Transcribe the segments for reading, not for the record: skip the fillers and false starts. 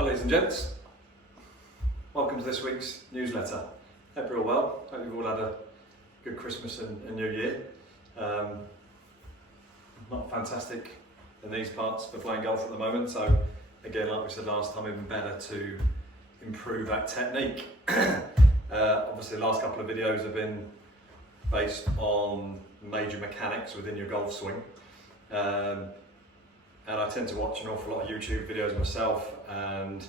Hi ladies and gents, welcome to this week's newsletter. Hope you're all well, hope you've all had a good Christmas and New Year. Not fantastic in these parts for playing golf at the moment, so again, like we said last time, even better to improve that technique. Obviously the last couple of videos have been based on major mechanics within your golf swing. And I tend to watch an awful lot of YouTube videos myself and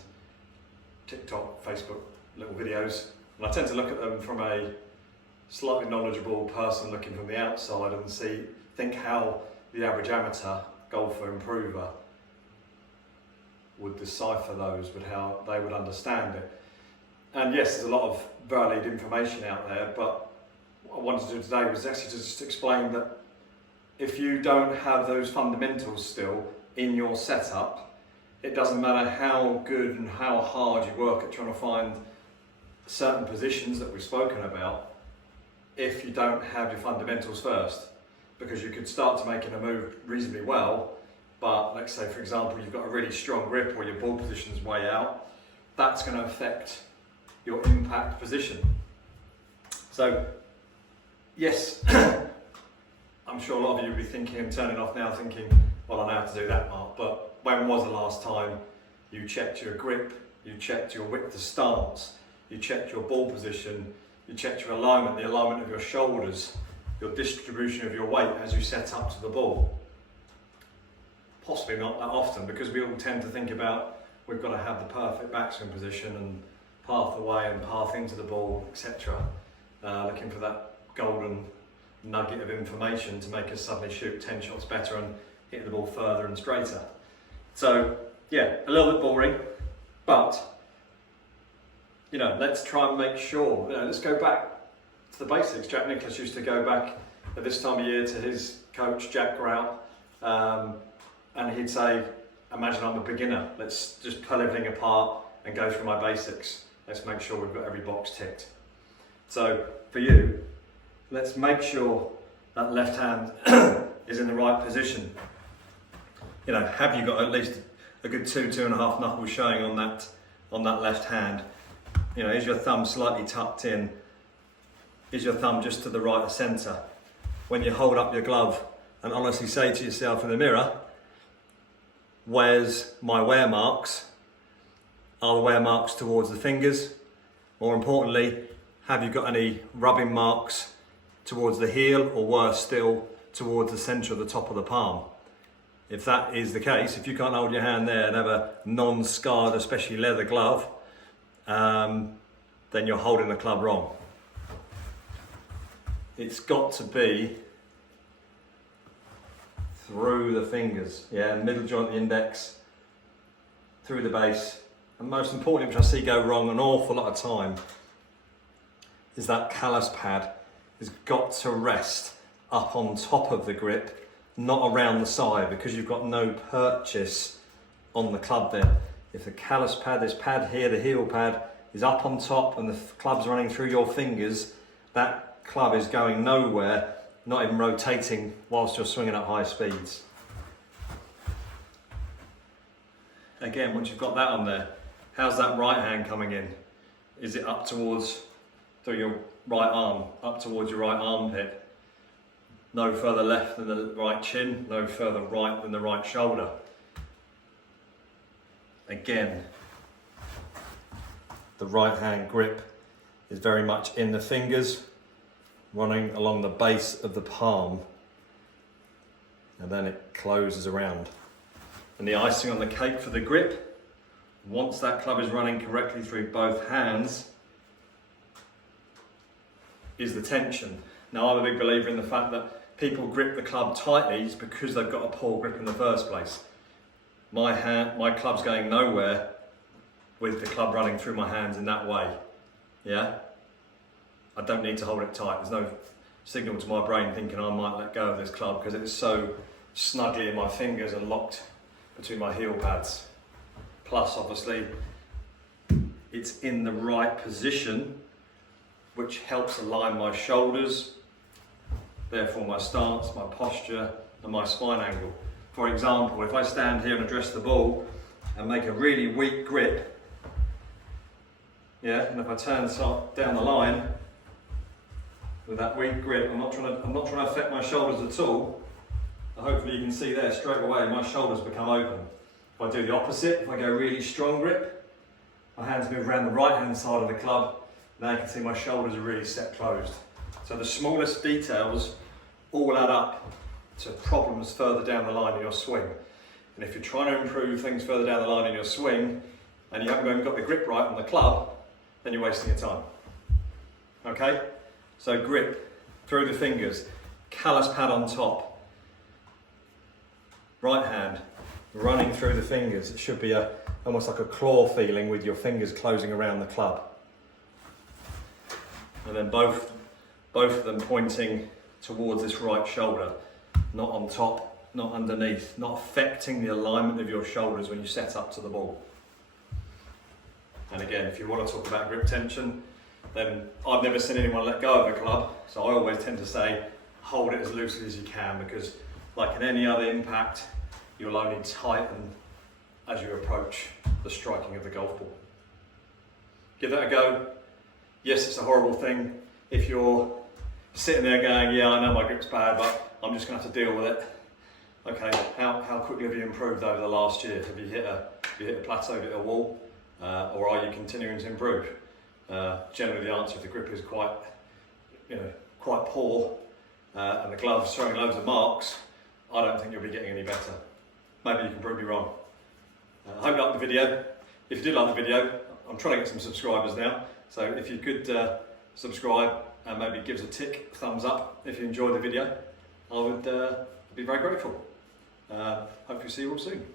TikTok, Facebook little videos. And I tend to look at them from a slightly knowledgeable person looking from the outside and think how the average amateur golfer improver would decipher those, with how they would understand it. And yes, there's a lot of valid information out there, but what I wanted to do today was actually just explain that if you don't have those fundamentals still in your setup, it doesn't matter how good and how hard you work at trying to find certain positions that we've spoken about, if you don't have your fundamentals first. Because you could start to making a move reasonably well, but let's say for example you've got a really strong grip or your ball position's way out, that's going to affect your impact position. So yes, I'm sure a lot of you will be thinking and turning off now thinking, well, I know how to do that, Mark, but when was the last time you checked your grip, you checked your width of stance, you checked your ball position, you checked your alignment, the alignment of your shoulders, your distribution of your weight as you set up to the ball? Possibly not that often, because we all tend to think about we've got to have the perfect backswing position and path away and path into the ball, etc. Looking for that golden nugget of information to make us suddenly shoot 10 shots better and hit the ball further and straighter. So yeah, a little bit boring, but you know, let's try and make sure, let's go back to the basics. Jack Nicklaus used to go back at this time of year to his coach, Jack Grout, and he'd say, imagine I'm a beginner, let's just pull everything apart and go through my basics. Let's make sure we've got every box ticked. So for you, let's make sure that left hand is in the right position. You know, have you got at least a good 2.5 knuckles showing on that left hand? You know, is your thumb slightly tucked in? Is your thumb just to the right of centre? When you hold up your glove and honestly say to yourself in the mirror, where's my wear marks? Are the wear marks towards the fingers? More importantly, have you got any rubbing marks towards the heel, or worse still, towards the centre of the top of the palm? If that is the case, if you can't hold your hand there and have a non-scarred, especially leather glove, then you're holding the club wrong. It's got to be through the fingers, middle joint, the index, through the base, and most importantly, which I see go wrong an awful lot of time, is that callus pad has got to rest up on top of the grip, not around the side, because you've got no purchase on the club there. If the callus pad, this pad here, the heel pad, is up on top and the club's running through your fingers, that club is going nowhere, not even rotating whilst you're swinging at high speeds. Again, once you've got that on there, how's that right hand coming in? Is it up towards, through your right arm, up towards your right armpit? No further left than the right chin, no further right than the right shoulder. Again, the right hand grip is very much in the fingers, running along the base of the palm, and then it closes around. And the icing on the cake for the grip, once that club is running correctly through both hands, is the tension. Now, I'm a big believer in the fact that people grip the club tightly is because they've got a poor grip in the first place. My club's going nowhere with the club running through my hands in that way. Yeah? I don't need to hold it tight. There's no signal to my brain thinking I might let go of this club because it's so snugly in my fingers and locked between my heel pads. Plus, obviously, it's in the right position, which helps align my shoulders, therefore my stance, my posture, and my spine angle. For example, if I stand here and address the ball, and make a really weak grip, yeah, and if I turn down the line with that weak grip, I'm not trying to affect my shoulders at all. Hopefully you can see there straight away my shoulders become open. If I do the opposite, if I go really strong grip, my hands move around the right hand side of the club, now you can see my shoulders are really set closed. So the smallest details all add up to problems further down the line in your swing. And if you're trying to improve things further down the line in your swing and you haven't even got the grip right on the club, then you're wasting your time. Okay? So grip through the fingers, callus pad on top. Right hand running through the fingers. It should be almost like a claw feeling with your fingers closing around the club. And then both of them pointing towards this right shoulder, not on top, not underneath, not affecting the alignment of your shoulders when you set up to the ball. And again, if you want to talk about grip tension, then I've never seen anyone let go of a club, so I always tend to say hold it as loosely as you can, because like in any other impact, you'll only tighten as you approach the striking of the golf ball. Give that a go. Yes, it's a horrible thing. If you're sitting there going, yeah, I know my grip's bad, but I'm just going to have to deal with it. Okay, how quickly have you improved over the last year? Have you hit a plateau, hit a wall, or are you continuing to improve? Generally, the answer if the grip is quite poor, and the glove's showing loads of marks, I don't think you'll be getting any better. Maybe you can prove me wrong. I hope you liked the video. If you did like the video, I'm trying to get some subscribers now, so if you could subscribe and maybe give us a thumbs up if you enjoyed the video, I would be very grateful. Hope to see you all soon.